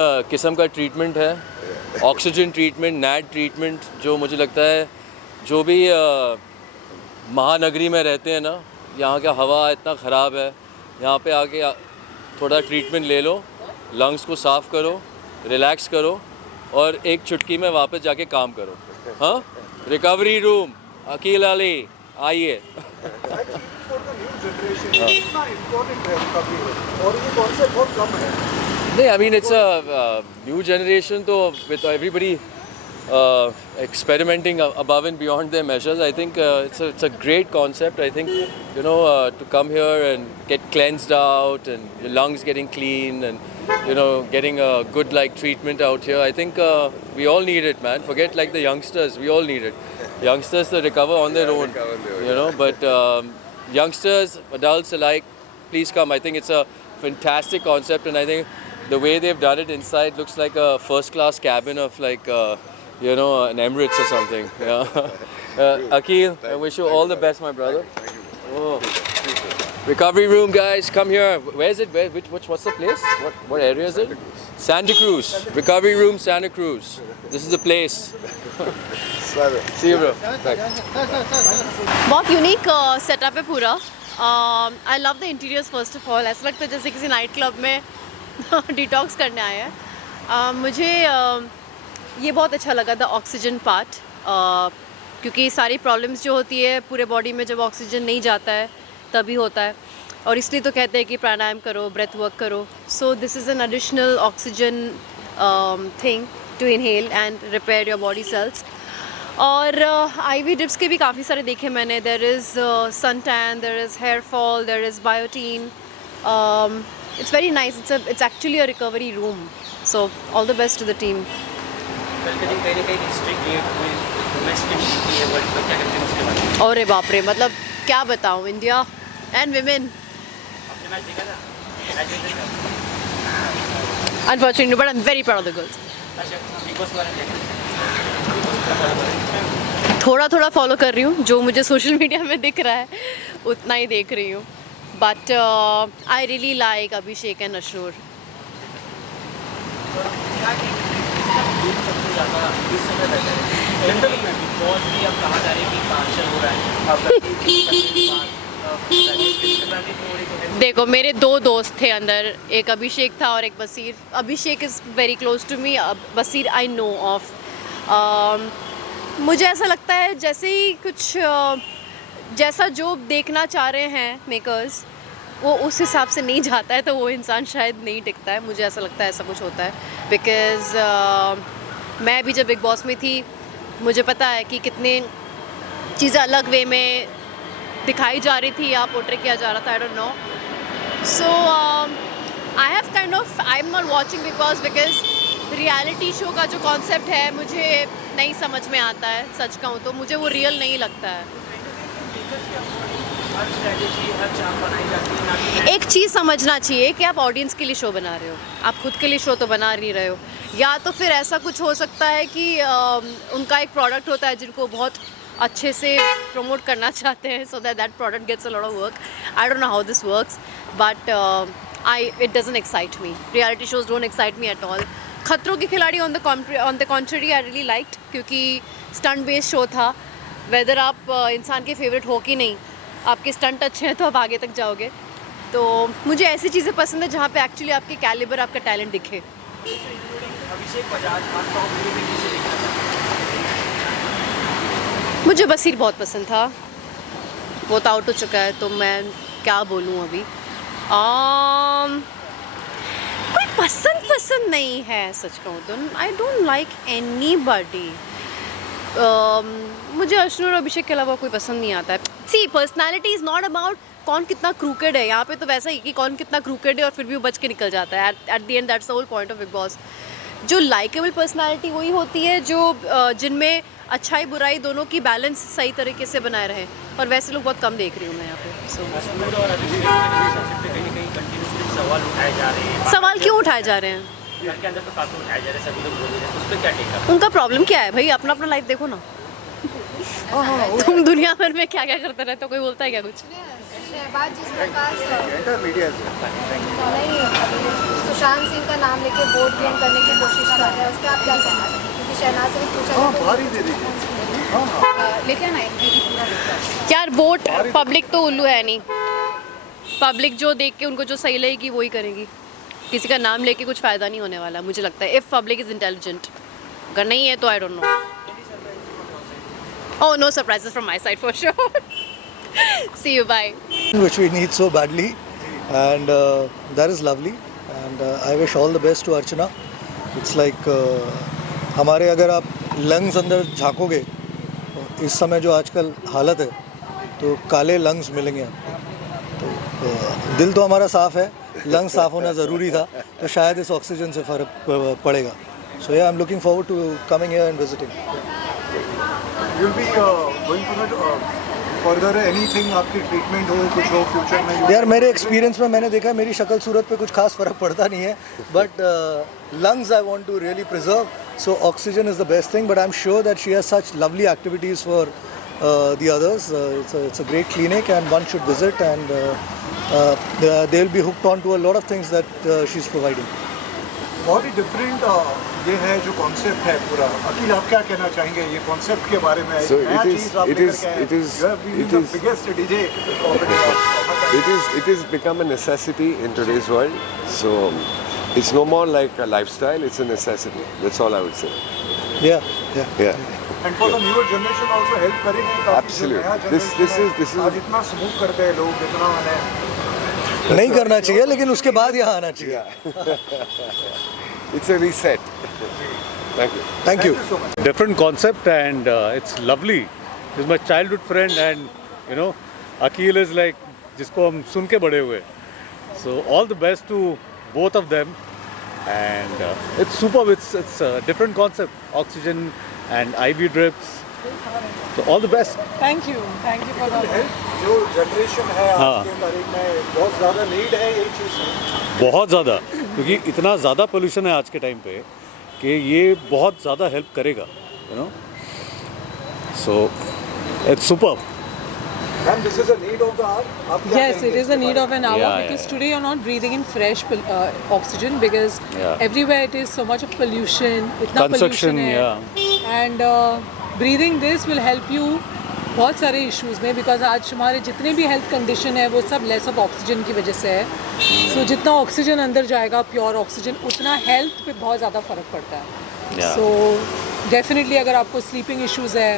किस्म का ट्रीटमेंट है, ऑक्सीजन ट्रीटमेंट, नैड ट्रीटमेंट, जो मुझे लगता है जो भी महानगरी में रहते हैं ना, यहाँ का हवा इतना ख़राब है, यहाँ पे आके थोड़ा ट्रीटमेंट ले लो, लंग्स को साफ़ करो, रिलैक्स करो और एक चुटकी में वापस जाके काम करो। हाँ, रिकवरी रूम, अकील अली, आइए। नहीं, I mean it's a new generation, तो with everybody experimenting above and beyond their measures. I think it's a great concept. I think to come here and get cleansed out and your lungs getting clean and getting a good treatment out here. I think we all need it, man. Forget the youngsters. We all need it. Youngsters to recover on their own, But youngsters, adults alike, please come. I think it's a fantastic concept, and I think the way they've done it inside looks like a first-class cabin of an Emirates or something. Yeah. Akil, I wish you all the best, my brother. Oh. Recovery room, guys, come here. Where is it? What's the place? What area is it? Santa Cruz. Recovery room, Santa Cruz. This is the place. See you, bro. बहुत unique setup है पूरा. I love the interiors first of all. ऐसा लगता है जैसे किसी night club में detox करने आए हैं. मुझे ये बहुत अच्छा लगा द ऑक्सीजन पार्ट, क्योंकि सारी प्रॉब्लम्स जो होती है पूरे बॉडी में जब ऑक्सीजन नहीं जाता है तभी होता है, और इसलिए तो कहते हैं कि प्राणायाम करो, ब्रेथ वर्क करो. So this is an additional oxygen thing to inhale and repair your body cells. और आईवी डिप्स के भी काफ़ी सारे देखे मैंने. There is sun tan, there is hair fall, there is biotin. It's very nice. It's actually a recovery room. So all the best to the team. अरे बाप रे, मतलब क्या बताऊँ, India and women. Unfortunately, but I am very proud of the girls. थोड़ा थोड़ा follow कर रही हूँ, जो मुझे सोशल मीडिया में दिख रहा है उतना ही देख रही हूँ. But I really like Abhishek and Ashnoor. देखो, मेरे दो दोस्त थे अंदर, एक अभिषेक था और एक Basir. Abhishek is very close to me, Basir I know of. मुझे ऐसा लगता है जैसे ही कुछ जैसा जो देखना चाह रहे हैं मेकर्स, वो उस हिसाब से नहीं जाता है तो वो इंसान शायद नहीं टिकता है. मुझे ऐसा लगता है ऐसा कुछ होता है. बिकॉज़ मैं भी जब बिग बॉस में थी, मुझे पता है कि कितने चीज़ें अलग वे में दिखाई जा रही थी या पोर्ट्रे किया जा रहा था. आई don't no. So I have kind of, I am not watching big boss because reality show का जो कॉन्सेप्ट है मुझे नहीं समझ में आता है. सच कहूँ तो मुझे वो रियल नहीं लगता है. एक चीज़ समझना चाहिए कि आप ऑडियंस के लिए शो बना रहे हो, आप खुद के लिए शो तो बना नहीं रहे हो. या तो फिर ऐसा कुछ हो सकता है कि उनका एक प्रोडक्ट होता है जिनको बहुत अच्छे से प्रमोट करना चाहते हैं, so that product gets a lot of work. I don't know how this works, but it doesn't excite me. Reality shows don't excite me at all. Khatron Ke Khiladi on the contrary I really liked, क्योंकि stunt based show था. Whether आप इंसान के favourite हो कि नहीं, आपके stunt अच्छे हैं तो आप आगे तक जाओगे. तो मुझे ऐसी चीज़ें पसंद है जहाँ पे एक्चुअली आपके कैलिबर, आपका टैलेंट दिखे. मुझे बसीर बहुत पसंद था. वो तो आउट हो चुका है तो मैं क्या बोलूँ अभी. कोई पसंद नहीं है सच कहूँ तो. I don't like anybody. मुझे अशनूर और अभिषेक के अलावा कोई पसंद नहीं आता है. सी, पर्सनैलिटी इज़ नॉट अबाउट कौन कितना क्रूकेड है. यहाँ पे तो वैसा ही कि कौन कितना क्रूकेड है और फिर भी वो बच के निकल जाता है. At the end that's the whole point of Bigg Boss. जो लाइकेबल पर्सनैलिटी वही होती है जो जिनमें अच्छाई बुराई दोनों की बैलेंस सही तरीके से बनाए रहे, और वैसे लोग बहुत कम देख रही हूँ मैं यहाँ पे. सवाल क्यों उठाए जा रहे हैं? घर के अंदर तो काफी उठाए जा रहे हैं, सभी लोग बोल रहे हैं, उस पे क्या टेक है? उनका प्रॉब्लम क्या है भाई? अपना अपना लाइफ देखो ना. तुम दुनिया भर में क्या क्या करते रहते हो, कोई बोलता है क्या कुछ? शहबाज जिस प्रकार सुशांत सिंह का नाम लेके वोट गेन करने की कोशिश कर रहे हैं, उस पर आप क्या कहना चाहेंगे? क्योंकि शहनाज से भी पूछा लेके आना यार वोट पब्लिक तो उल्लू है नहीं, पब्लिक जो देख के उनको जो सही लगेगी वही करेगी। किसी का नाम लेके कुछ फ़ायदा नहीं होने वाला मुझे लगता है, इफ़ पब्लिक इज़ इंटेलिजेंट। अगर नहीं है तो आई don't no. Oh, no surprises from my side for sure. See you, bye. Which we need so badly, and that is lovely, and I wish all the best to Archana. It's like हमारे अगर आप lungs अंदर झांकोगे तो इस समय जो आजकल हालत है तो काले लंग्स मिलेंगे आपको। तो दिल तो हमारा साफ़ है, लंग्स साफ़ होना ज़रूरी था, तो शायद इस ऑक्सीजन से फ़र्क पड़ेगा। So yeah, I'm looking forward to coming here and visiting. You'll be going for that further anything आपकी ट्रीटमेंट हो कुछ हो फ्यूचर में? यार मेरे एक्सपीरियंस में मैंने देखा मेरी शक्ल सूरत पे कुछ खास फ़र्क पड़ता नहीं है, but lungs I want to really preserve, so oxygen is the best thing, but I'm sure that she has such lovely activities for the others. It's a great clinic and one should visit, and they'll be hooked on to a lot of things that she's providing. बहुत ही different ये है जो concept है पूरा। अकील आप क्या कहना चाहेंगे ये कॉन्सेप्ट के बारे में? So नया चीज़ आप लेकर के आए। You have been the biggest DJ of India. It is become a necessity in today's world. So it's no more like a lifestyle; it's a necessity. That's all I would say. Yeah. And for the newer generation also help करेंगे काफी। Absolutely. नया This generation is आज इतना smooth करते हैं लोग, इतना मैंने नहीं करना चाहिए, लेकिन उसके बाद यहाँ आना चाहिए। It's a reset. Thank you. Thank you. so much. Different concept, and it's lovely. He's my childhood friend, and you know, Akil is like जिसको हम सुन के बड़े हुए. So all the best to both of them, and it's superb. It's a different concept, oxygen and IV drips. So all the best. Thank you for the health जो generation है आज के तारीख में बहुत ज़्यादा नीड है ये चीज़ की। बहुत ज़्यादा, क्योंकि इतना ज़्यादा पोल्यूशन है आज के टाइम पे कि ये बहुत ज़्यादा हेल्प करेगा, you know. So it's superb. And this is a need of the hour. आप क्या Yes, कहेंगे it is a इसके need बारे of an hour Yeah, because yeah. today you're not breathing in fresh oxygen because Yeah. everywhere it is so much of pollution. इतना Construction, pollution है. yeah. And breathing this will help you बहुत सारे issues में, because आज हमारे जितने भी health condition है वो सब less of oxygen की वजह से है. So जितना oxygen अंदर जाएगा, pure oxygen, उतना health पे बहुत ज़्यादा फ़र्क पड़ता है. Yeah. So definitely अगर आपको sleeping issues है,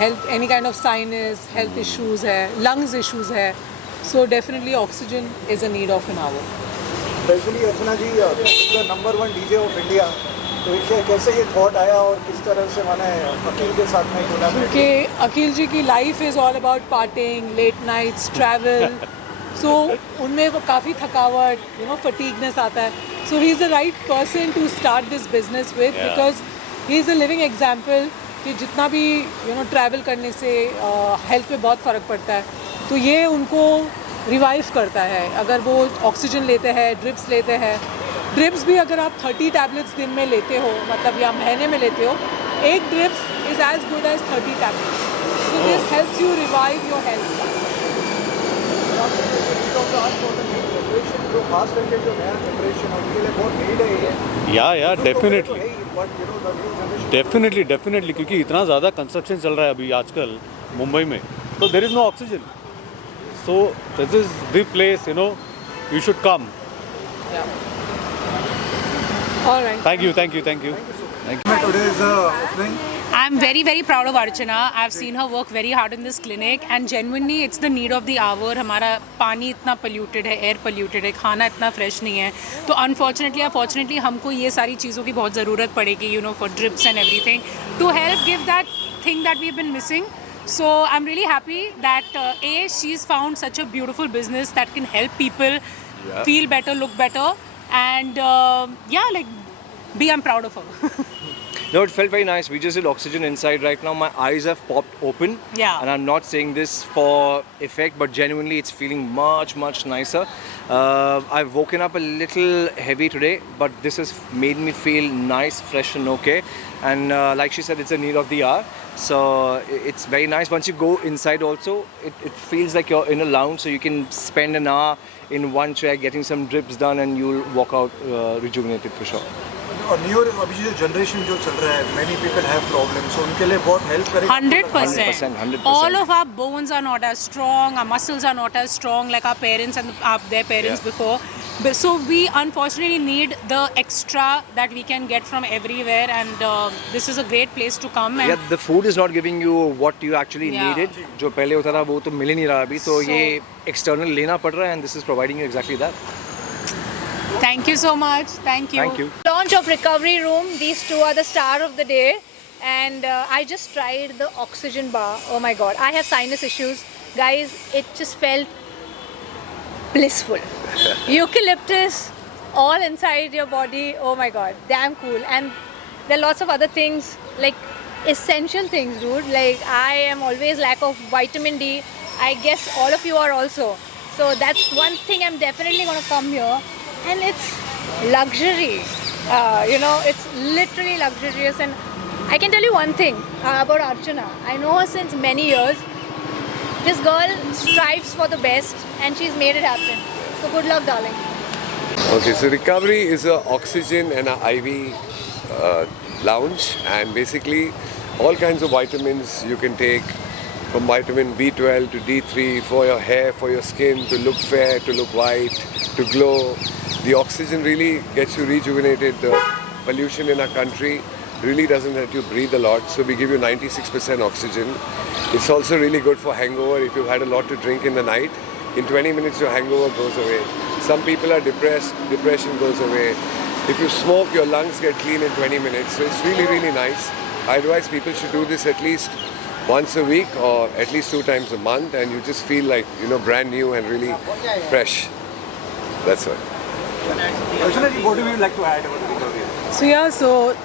health any kind of sinus health issues है, lungs issues है, so definitely oxygen is a need of an hour. Specially Archana ji the number 1 DJ of India, तो कैसे ये थॉट आया और किस तरह से मैंने अकील के साथ में कोलैबोरेट क्योंकि अकील जी की life is all about partying, late nights, travel, so उनमें वो काफ़ी थकावट, यू नो, फटीगनेस आता है. So he is the right person to start this business with, because he is a living example कि जितना भी यू नो ट्रैवल करने से हेल्थ पे बहुत फ़र्क पड़ता है. तो ये उनको रिवाइव करता है अगर वो ऑक्सीजन लेते हैं, ड्रिप्स लेते हैं. ड्रिप्स भी अगर आप 30 टैबलेट्स दिन में लेते हो, मतलब या महीने में लेते हो, एक drips is as good as 30 tablets. So this helps you revive your health. जो खास करके जो नया जनरेशन है उनके लिए बहुत नीड है ये. या definitely but you know the new generation definitely क्योंकि इतना ज़्यादा कंस्ट्रक्शन चल रहा है अभी आजकल मुंबई में, तो there is no oxygen. So this is the place, you know, you should come. All right. Thank you. today's opening. I'm very, very proud of Archana. I've seen her work very hard in this clinic, and genuinely it's the need of the hour. हमारा पानी इतना polluted है, air polluted है, खाना इतना fresh नहीं है. तो unfortunately हमको ये सारी चीज़ों की बहुत ज़रूरत पड़ेगी, you know, for drips and everything to help give that thing that we've been missing. So I'm really happy that she's found such a beautiful business that can help people feel better, look better, and I'm proud of her. No, it felt very nice. We just did oxygen inside right now. My eyes have popped open. Yeah. And I'm not saying this for effect, but genuinely it's feeling much, much nicer. I've woken up a little heavy today, but this has made me feel nice, fresh and okay. And like she said, it's a need of the hour. So it's very nice. Once you go inside also, it feels like you're in a lounge, so you can spend an hour in one chair getting some drips done and you'll walk out rejuvenated for sure. और new अभी जो generation जो चल रहा है, many people have problems, so उनके लिए बहुत हेल्प करेगा. 100%. 100%. All of our bones are not as strong, our muscles are not as strong like our parents and their parents before. So we unfortunately need the extra that we can get from everywhere, and this is a great place to come. And Yeah, the food is not giving you what you actually Yeah. needed. जो पहले होता था वो तो मिल ही नहीं रहा अभी, तो ये external लेना पड़ रहा है, and this is providing you exactly that. thank you so much. Thank you. Thank you. Launch of Recovery Room. These two are the star of the day. And I just tried the oxygen bar. Oh my god. I have sinus issues. Guys, it just felt blissful. Eucalyptus all inside your body. Oh my god. Damn cool. And there are lots of other things, like essential things, dude. Like I am always lack of vitamin D. I guess all of you are also. So that's one thing I'm definitely going to come here. And it's luxury. You know, it's literally luxurious. And I can tell you one thing about Archana. I know her since many years. This girl strives for the best and she's made it happen. So good luck, darling. Okay, so Recovery is a oxygen and a IV lounge, and basically all kinds of vitamins you can take, from vitamin B12 to D3 for your hair, for your skin, to look fair, to look white, to glow. The oxygen really gets you rejuvenated. The pollution in our country really doesn't let you breathe a lot, so we give you 96% oxygen. It's also really good for hangover. If you've had a lot to drink in the night, in 20 minutes your hangover goes away. Some people are depressed, depression goes away. If you smoke, your lungs get clean in 20 minutes. So it's really, really nice. I advise people should do this at least once a week or at least 2 times a month, and you just feel like, you know, brand new and really fresh. That's all. Archana ji, what do you like to add about Recovery? So yeah, so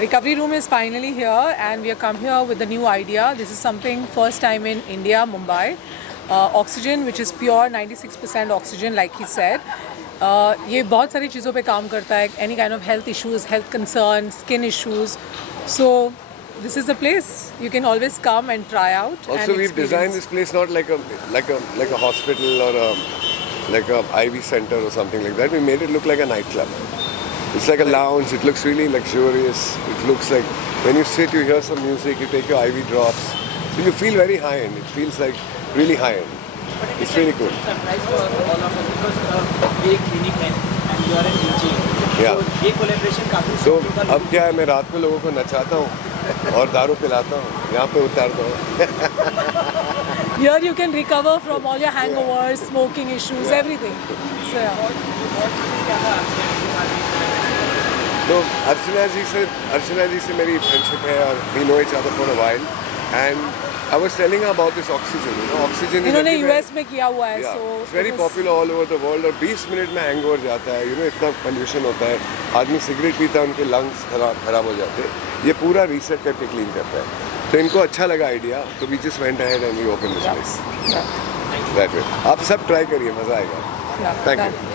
Recovery Room is finally here, and we have come here with a new idea. This is something first time in India, Mumbai. Oxygen, which is pure 96% oxygen, like he said. ये बहुत सारी चीज़ों पे काम करता है. Any kind of health issues, health concerns, skin issues. So this is the place you can always come and try out. Also, we've designed this place not like a hospital or like a IV center or something like that. We made it look like a nightclub. It's like a lounge. It looks really luxurious. It looks like when you sit, you hear some music, you take your IV drops, so you feel very high end. It feels like really high end. It's really good. Surprise for all of us because ये clinic है and you are a DJ. Yeah. So ये collaboration काफी तो अब क्या है, मैं रात में लोगों को नचाता हूँ और दारू पिलाता हूँ, यहाँ पे उतारता हूँ. Here you can recover from all your hangovers, smoking issues, everything. So yeah. तो अर्चना जी से मेरी फ्रेंडशिप है और we know each other for a while, and I was telling her about this oxygen. You know, oxygen is इन्होंने everywhere. US में किया हुआ है. Yeah, So it's very popular all over the world. और 20 minute में hangover जाता है. You know, इतना पोल्यूशन होता है. आदमी सिगरेट पीता है, उनके लंग्स खराब हो जाते हैं. ये पूरा रीसेट करके क्लीन करता है. तो इनको अच्छा लगा आइडिया, तो we just went ahead and we opened this place. That way. आप सब ट्राई करिए, मज़ा आएगा. yeah, Thank done. you.